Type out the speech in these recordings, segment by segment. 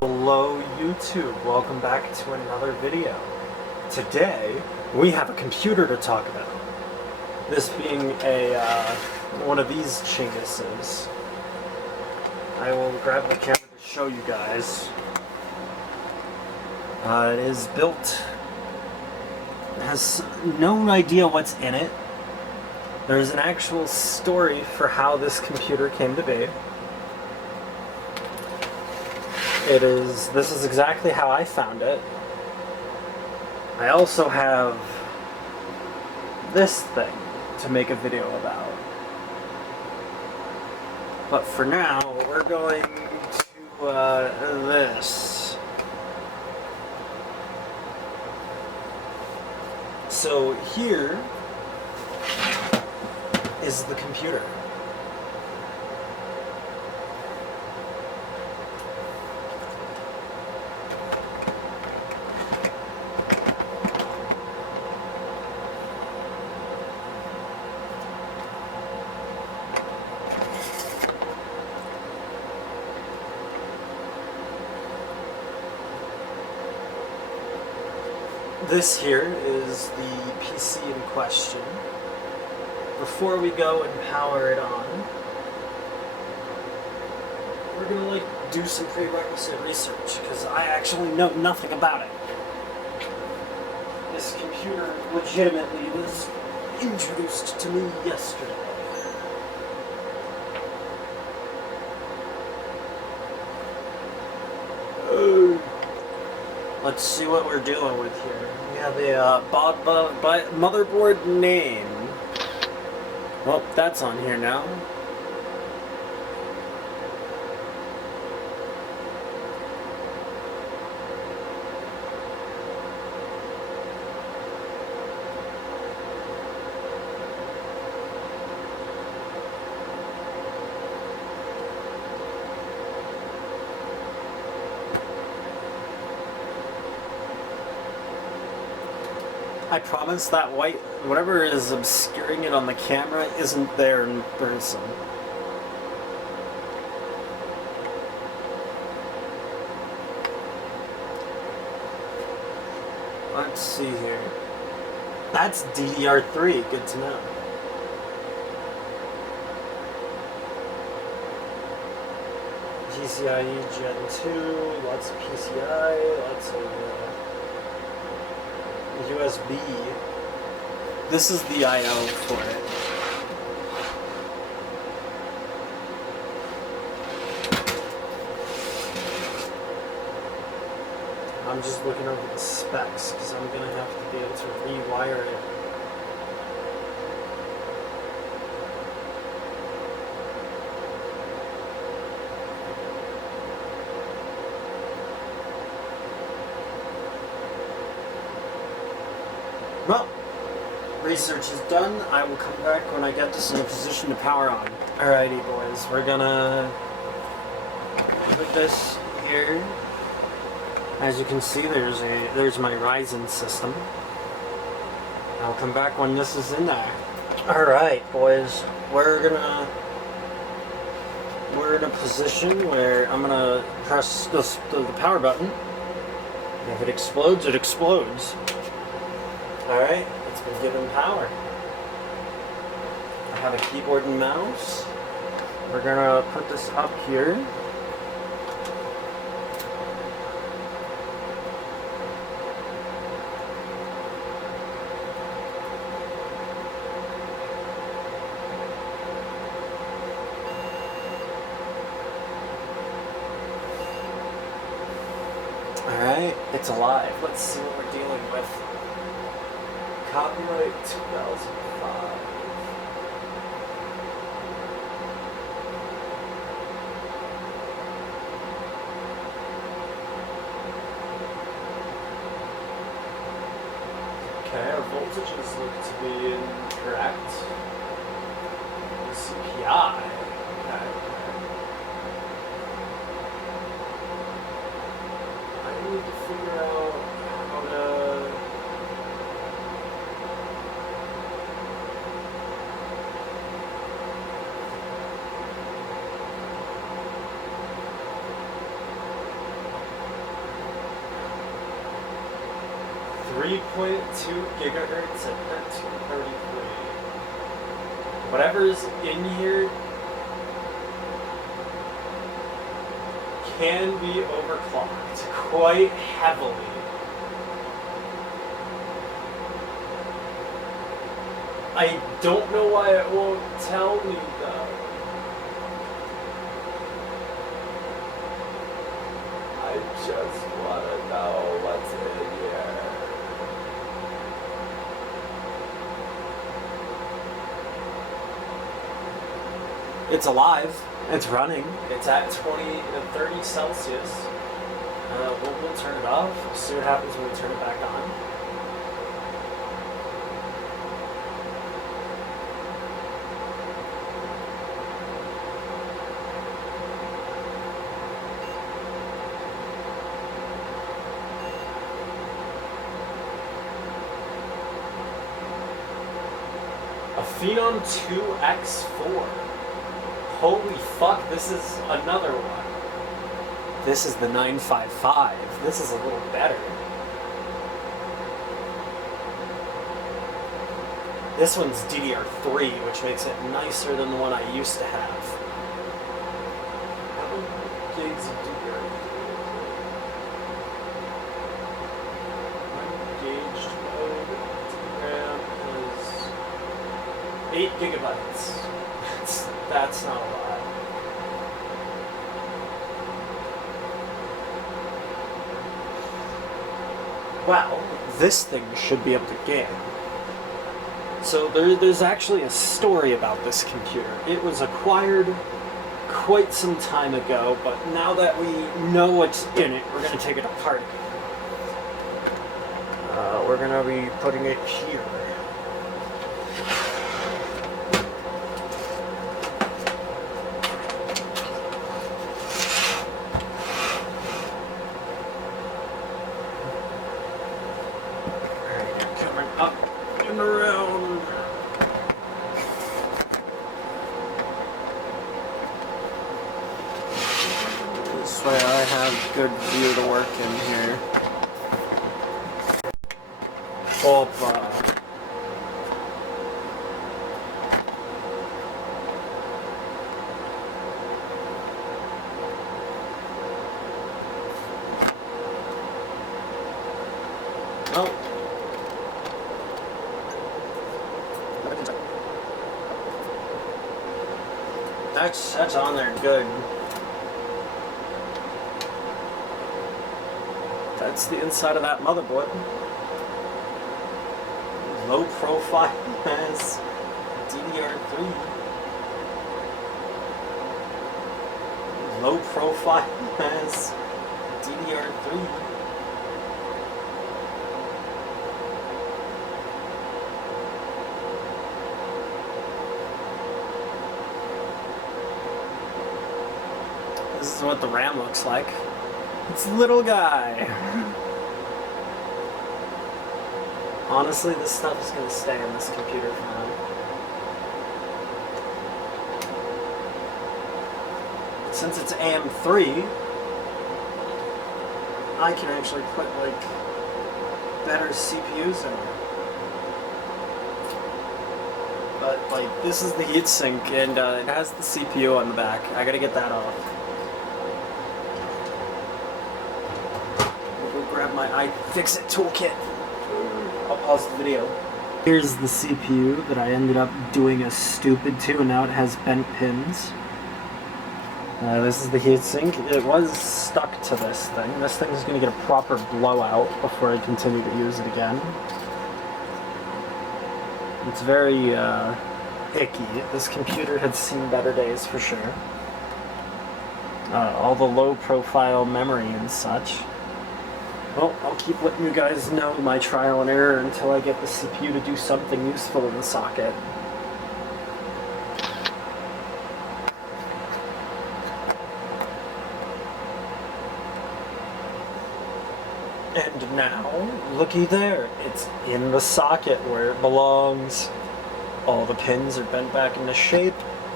Hello YouTube, welcome back to another video. Today, we have a computer to talk about. This being a, one of these chinguses. I will grab the camera to show you guys. It is built, has no idea what's in it. There's an actual story for how this computer came to be. This is exactly how I found it. I also have this thing to make a video about. But for now, we're going to this. So here is the computer. This here is the PC in question. Before we go and power it on, we're gonna do some prerequisite research because I actually know nothing about it. This computer legitimately was introduced to me yesterday. Let's see what we're dealing with here. We have a motherboard name. Well, that's on here now. I promise that white, whatever is obscuring it on the camera, isn't there in person. Let's see here. That's DDR3, good to know. PCIe Gen 2, lots of PCI, lots of USB. This is the I/O for it. I'm just looking over the specs because I'm gonna have to be able to rewire it. Well, research is done. I will come back when I get this in a position to power on. Alrighty boys, we're gonna put this here. As you can see, there's my Ryzen system. I'll come back when this is in there. Alright boys, we're in a position where I'm gonna press the power button. If it explodes, it explodes. Alright, it's been given power. I have a keyboard and mouse. We're gonna put this up here. Alright, it's alive. Let's see what we're dealing with. Copyright 2005. Okay, our voltages look to be incorrect. The CPI. Okay. I need to figure out how to... 3.2 gigahertz at 1333. Whatever's in here can be overclocked quite heavily. I don't know why it won't tell me though. I just want to know what's in here. It's alive. It's running. It's at 20 to 30 Celsius. We'll turn it off. We'll see what happens when we turn it back on. A Phenom 2X4. Holy fuck, this is another one. This is the 955. This is a little better. This one's DDR3, which makes it nicer than the one I used to have. How many gigs of DDR3? Unengaged mode RAM is 8 gigabytes. That's not a lot. Wow, this thing should be able to game. So there's actually a story about this computer. It was acquired quite some time ago, but now that we know what's in it, we're going to take it apart. We're going to be putting it here. This way I have good view to work in here. Opa. Oh. That's on there good. That's the inside of that motherboard. Low profile has DDR3. Low profile has DDR3. This is what the RAM looks like. It's a little guy. Honestly, this stuff is going to stay in this computer for now. Since it's AM3, I can actually put, like, better CPUs in it. But, like, this is the heatsink, and it has the CPU on the back. I gotta get that off. I'll go grab my iFixit toolkit. I'll pause the video. Here's the CPU that I ended up doing a stupid to, and now it has bent pins. This is the heatsink. It was stuck to this thing. This thing is going to get a proper blowout before I continue to use it again. It's very icky. This computer had seen better days for sure. All the low profile memory and such. Well, I'll keep letting you guys know my trial and error until I get the CPU to do something useful in the socket. And now, looky there, it's in the socket where it belongs. All the pins are bent back into shape.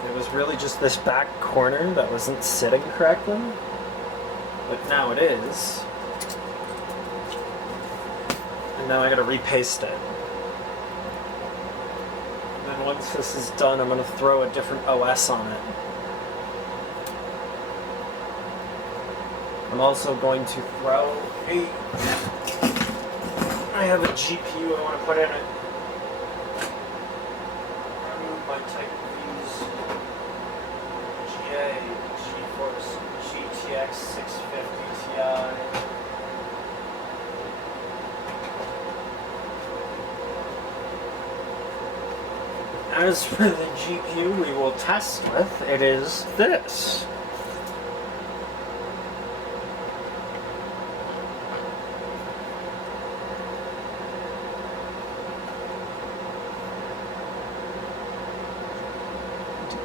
It was really just this back corner that wasn't sitting correctly, but now it is. Now I gotta repaste it. And then once this is done, I'm gonna throw a different OS on it. I'm also going to throw I have a GPU I want to put in it. Remove my Type V's GeForce GTX 650 Ti. As for the GPU we will test with, it is this.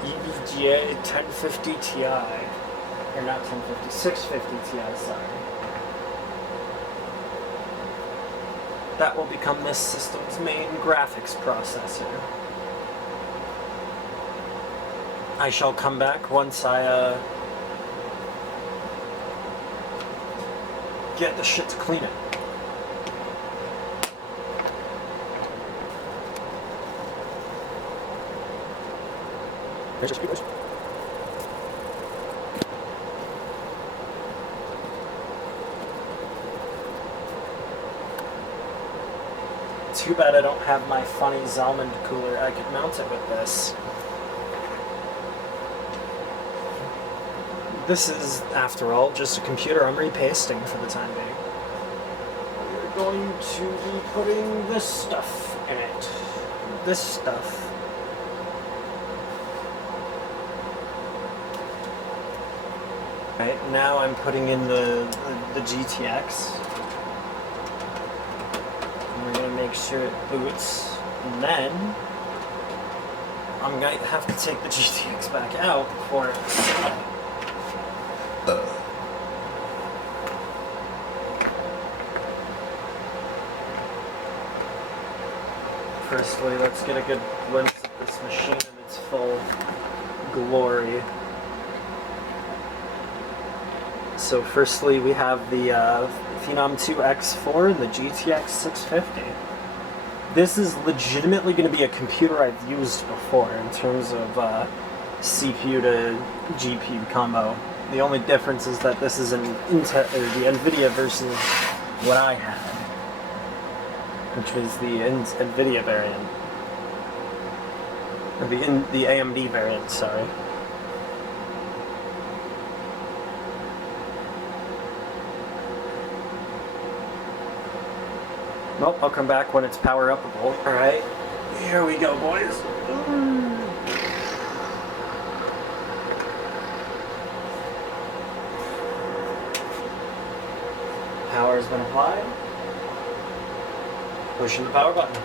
EVGA 1050 Ti. Or not 1050, 650 Ti, sorry. That will become this system's main graphics processor. I shall come back once I get the shit to clean it. There's your speakers. Too bad I don't have my funny Zalmond cooler. I could mount it with this. This is, after all, just a computer I'm repasting for the time being. We're going to be putting this stuff in it. This stuff. Right, now I'm putting in the GTX. And we're gonna make sure it boots. And then I'm gonna have to take the GTX back out before it. Firstly, let's get a good glimpse of this machine in its full glory. So firstly, we have the Phenom 2 X4 and the GTX 650. This is legitimately going to be a computer I've used before in terms of CPU to GPU combo. The only difference is that this is an the NVIDIA versus what I had, which was the NVIDIA variant, or the AMD variant. Sorry. Well, I'll come back when it's power upable. Alright, here we go, boys. Power has been applied. Pushing the power button.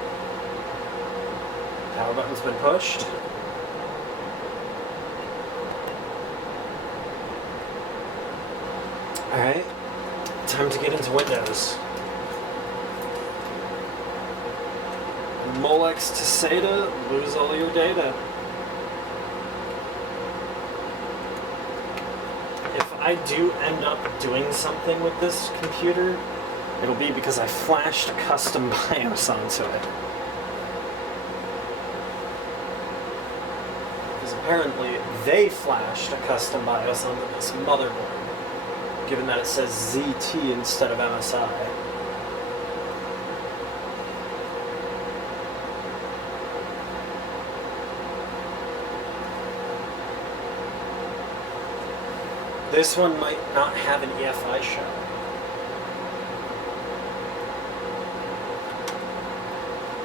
Power button's been pushed. Alright, time to get into Windows. Molex to SATA, lose all your data. If I do end up doing something with this computer, it'll be because I flashed a custom BIOS onto it. Because apparently they flashed a custom BIOS onto this motherboard, given that it says ZT instead of MSI. This one might not have an EFI shell.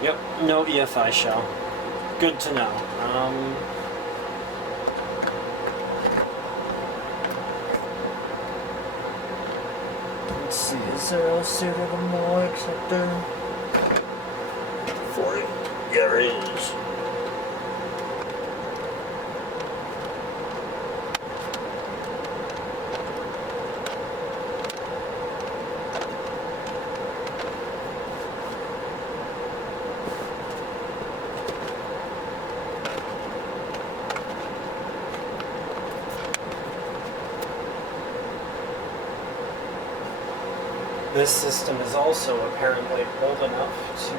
Yep, no EFI shell. Good to know. Let's see, is there a suitable Molex up there? For it? Yeah, there is. This system is also apparently old enough to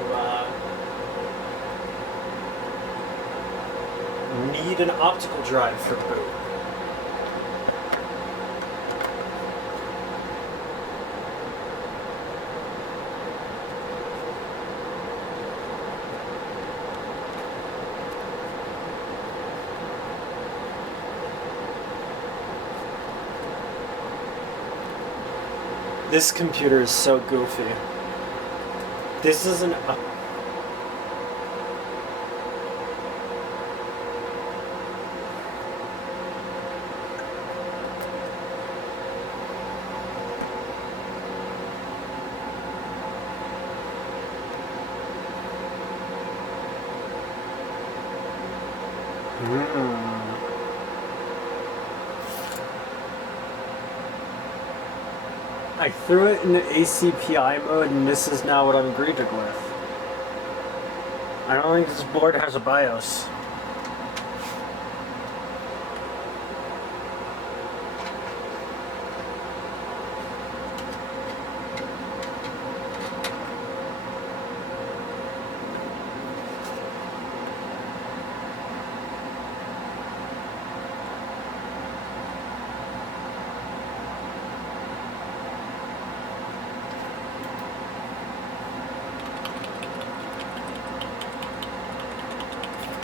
need an optical drive for boot. This computer is so goofy. This is an... I threw it into ACPI mode, and this is now what I'm greeted with. I don't think this board has a BIOS.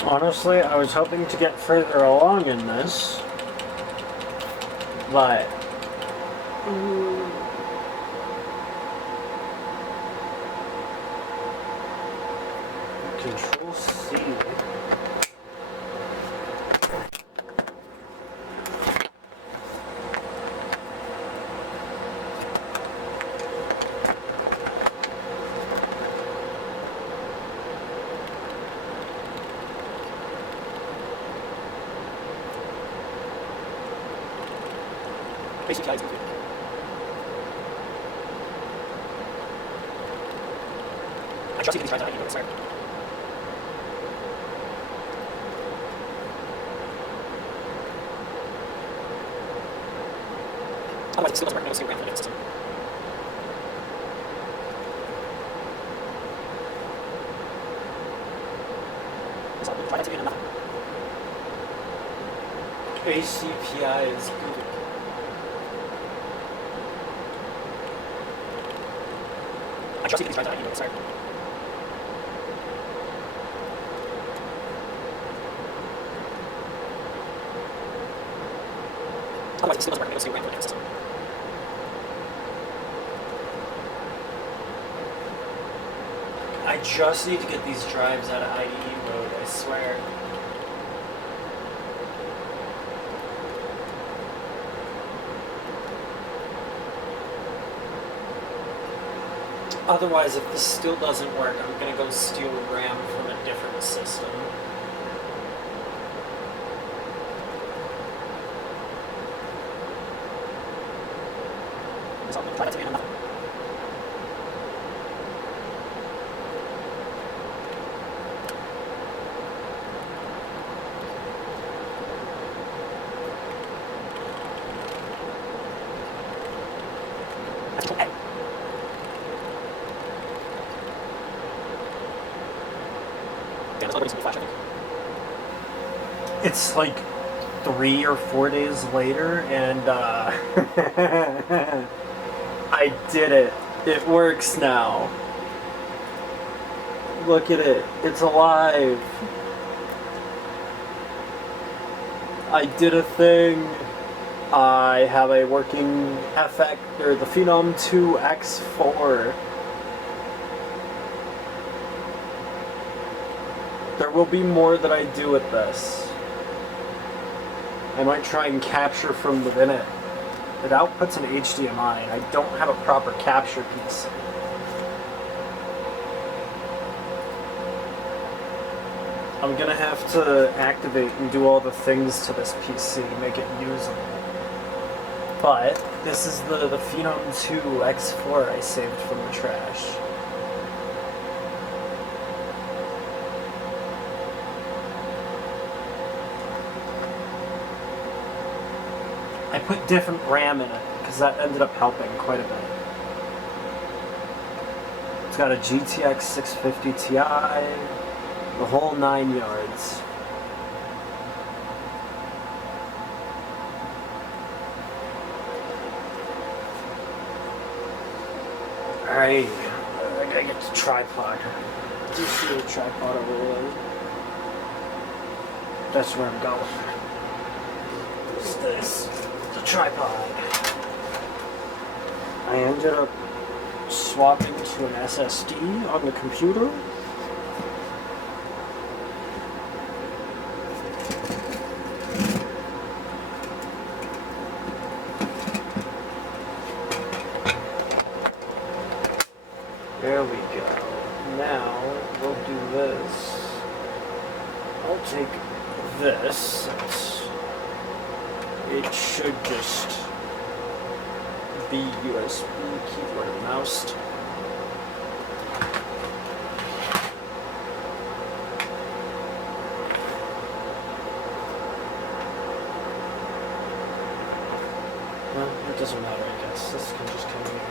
Honestly, I was hoping to get further along in this, but Control C. ACPI is goofy. I trust you these tries out, you know it's fair. Otherwise, it still doesn't work. No single RAM for the system. So, try that to get nothing. ACPI is goofy. I trust you these tries out, you know it's fair. Otherwise, it still doesn't work. No single RAM for the system. I just need to get these drives out of IDE mode, I swear. Otherwise, if this still doesn't work, I'm gonna go steal RAM from a different system. So, try that to get nothing. It's like 3 or 4 days later, and I did it. It works now. Look at it. It's alive. I did a thing. I have a working FX, or the Phenom 2 X4. There will be more that I do with this. I might try and capture from within it. It outputs an HDMI, and I don't have a proper capture piece. I'm gonna have to activate and do all the things to this PC, make it usable. But this is the Phenom 2 X4 I saved from the trash. I put different RAM in it, because that ended up helping quite a bit. got a GTX 650 Ti, the whole 9 yards. Alright, I gotta get the tripod. Do you see a tripod over there? That's where I'm going. What's this? The tripod. I ended up swapping to an SSD on the computer. There we go. Now we'll do this. I'll take this. It should just be USB keyboard and mouse. Well, it doesn't matter, I guess. This can just come here.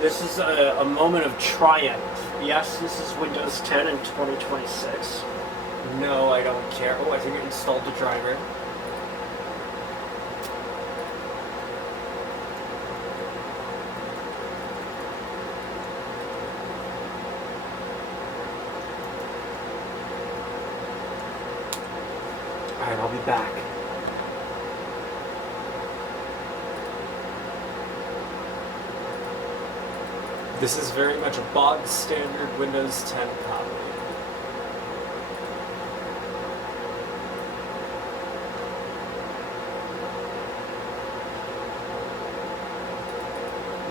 This is a moment of triumph. Yes, this is Windows 10 in 2026. No, I don't care. Oh, I think it installed the driver. Alright, I'll be back. This is very much a bog standard Windows 10 copy.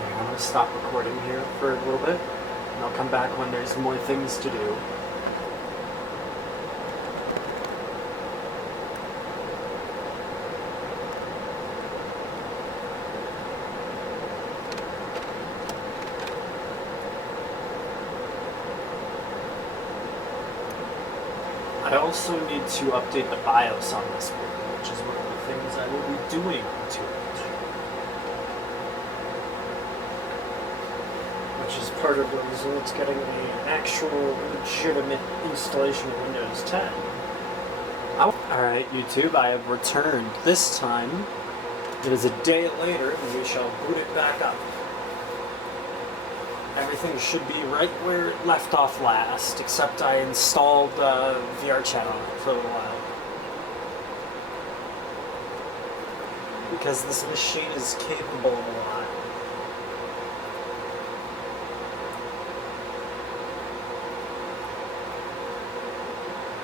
I'm going to stop recording here for a little bit, and I'll come back when there's more things to do. I also need to update the BIOS on this board, which is one of the things I will be doing to it. Which is part of the reason it's getting an actual legitimate installation of Windows 10. Alright, YouTube, I have returned. This time, it is a day later, and we shall boot it back up. Everything should be right where it left off last, except I installed VR Chat on it for a little while. Because this machine is capable of a lot.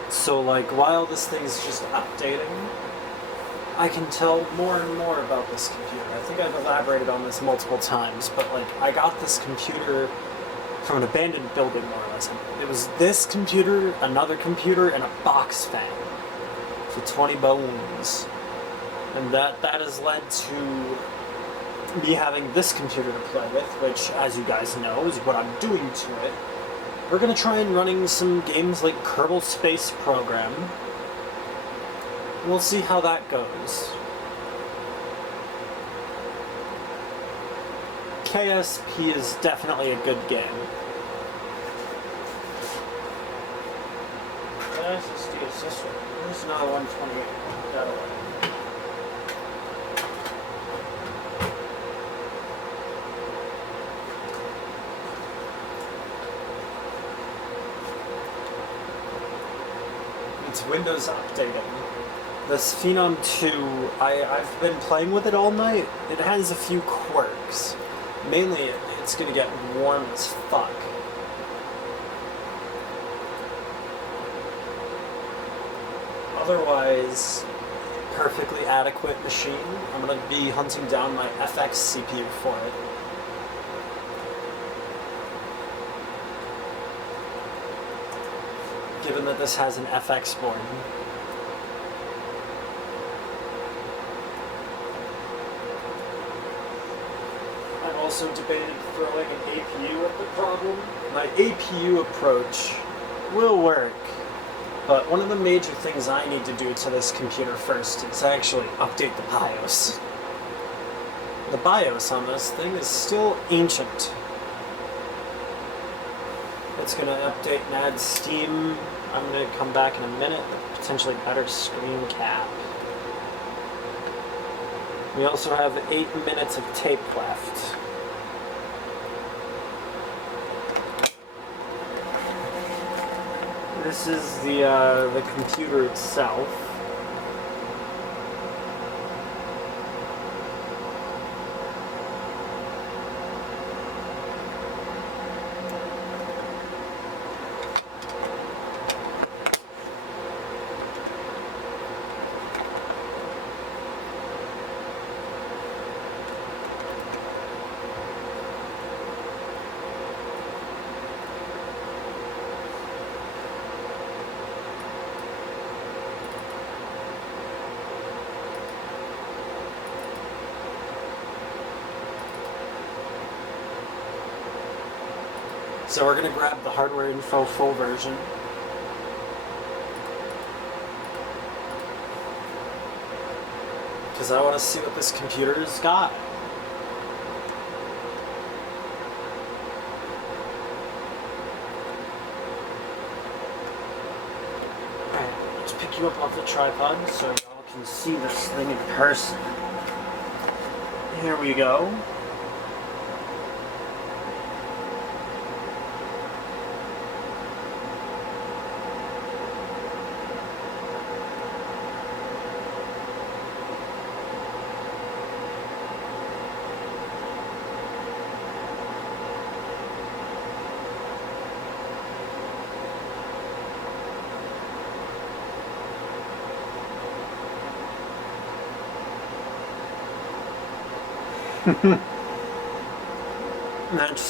So, like, while this thing's just updating, I can tell more and more about this computer. I think I've elaborated on this multiple times, but like I got this computer from an abandoned building, more or less. It was this computer, another computer, and a box fan for 20 bones. And that has led to me having this computer to play with, which, as you guys know, is what I'm doing to it. We're gonna try and running some games like Kerbal Space Program. We'll see how that goes. KSP is definitely a good game. SSD is this one. There's another 128. That way. It's Windows updating. This Phenom 2, I've been playing with it all night. It has a few quirks. Mainly, it's gonna get warm as fuck. Otherwise, perfectly adequate machine. I'm gonna be hunting down my FX CPU for it. Given that this has an FX board. also debated throwing an APU at the problem. My APU approach will work, but one of the major things I need to do to this computer first is actually update the BIOS. The BIOS on this thing is still ancient. It's going to update and add Steam. I'm going to come back in a minute with potentially better screen cap. We also have 8 minutes of tape left. This is the computer itself. So we're going to grab the hardware info full version. Because I want to see what this computer's got. Alright, let's pick you up off the tripod so y'all can see this thing in person. Here we go.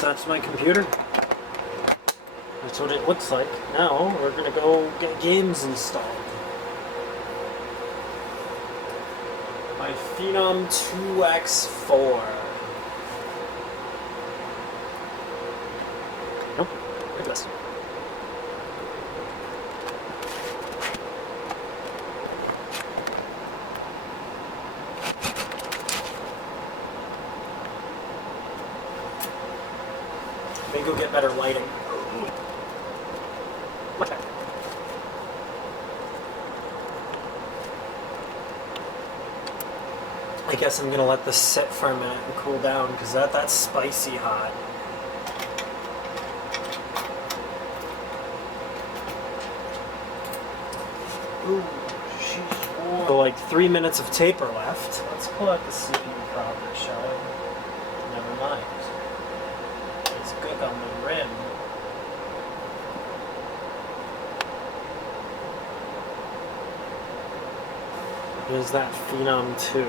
That's my computer. That's what it looks like. Now we're gonna go get games installed. My Phenom 2X4. Nope. Look at this. Maybe go get better lighting. Much better. I guess I'm gonna let this sit for a minute and cool down because that's spicy hot. Ooh, sheesh. So like 3 minutes of tape are left. Let's pull out the CPU proper, shall we? Never mind. It's good on the rim. There's that Phenom 2.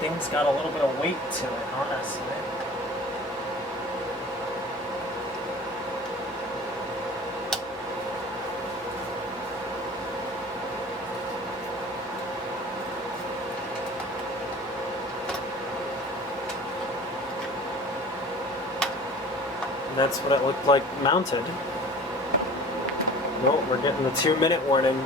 Thing's got a little bit of weight to it, honestly. That's what it looked like mounted. Nope, we're getting the 2-minute warning.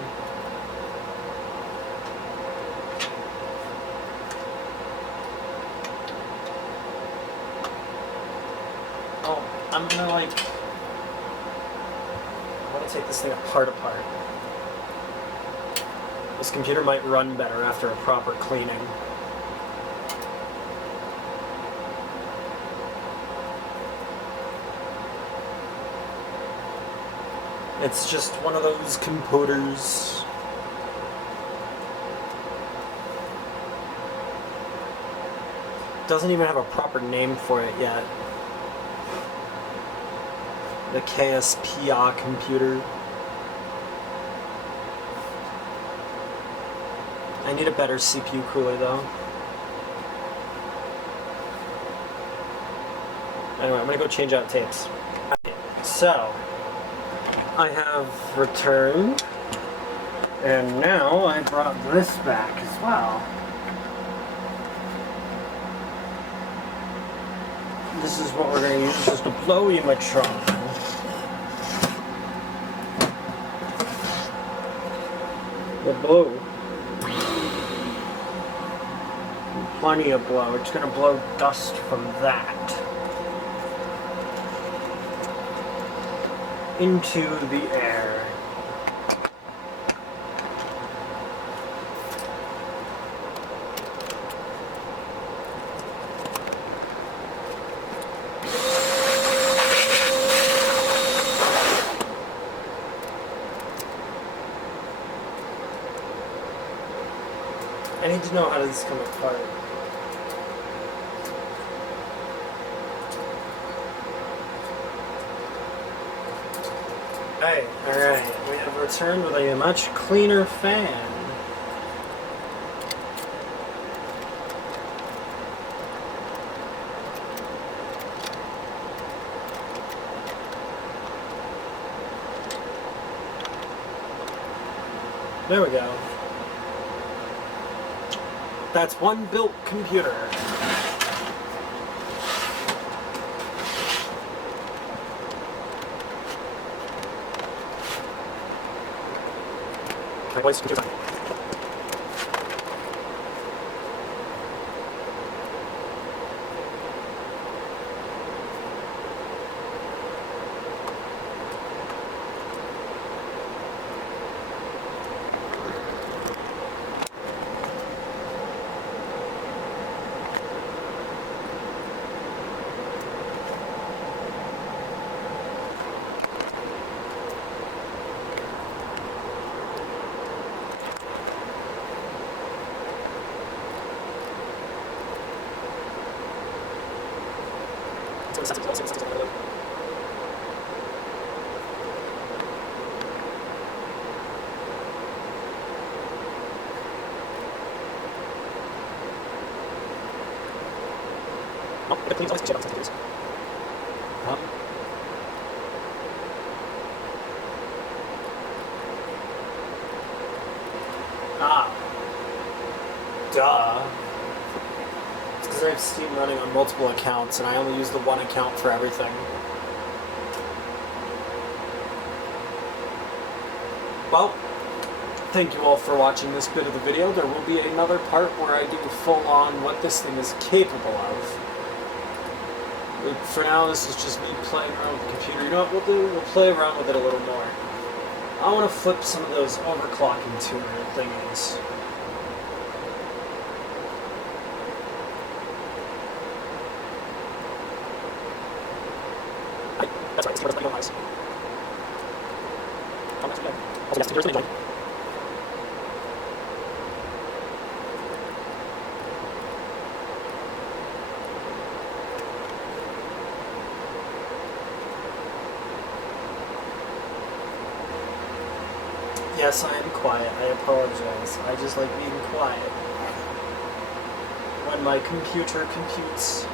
Oh, I'm gonna I want to take this thing apart. This computer might run better after a proper cleaning. It's just one of those computers. Doesn't even have a proper name for it yet. The KSPA computer. I need a better CPU cooler though. Anyway, I'm gonna go change out tapes. So, I have returned, and now I brought this back as well. This is what we're going to use, just a blow-ematron. The blow. Plenty of blow. It's going to blow dust from that into the air. I need to know how these come apart. Alright, we have returned with a much cleaner fan. There we go. That's one built computer. Can I waste computer? Ah. Duh. It's because I have Steam running on multiple accounts and I only use the one account for everything. Well, thank you all for watching this bit of the video. There will be another part where I do full on what this thing is capable of. But for now, this is just me playing around with the computer. You know what we'll do? We'll play around with it a little more. I want to flip some of those overclocking tuner thingies. That's right, Steam doesn't eyes. Oh, that's good. Also, yes, Steam doesn't Yes, I am quiet. I apologize. I just like being quiet. When my computer computes.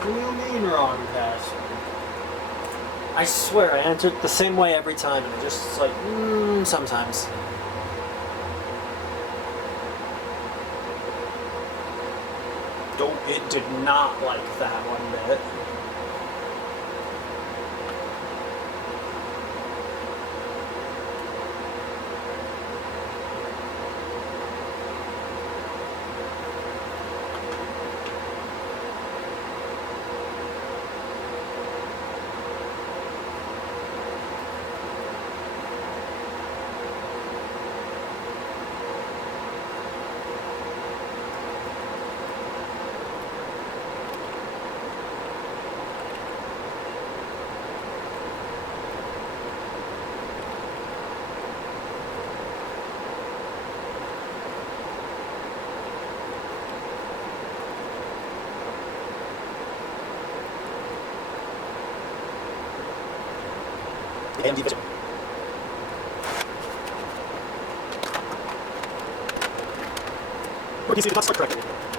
What do you mean wrong password? I swear I entered the same way every time and it just like, sometimes. Oh, it did not like that one bit. AMD Vision. Or PC did not select correctly.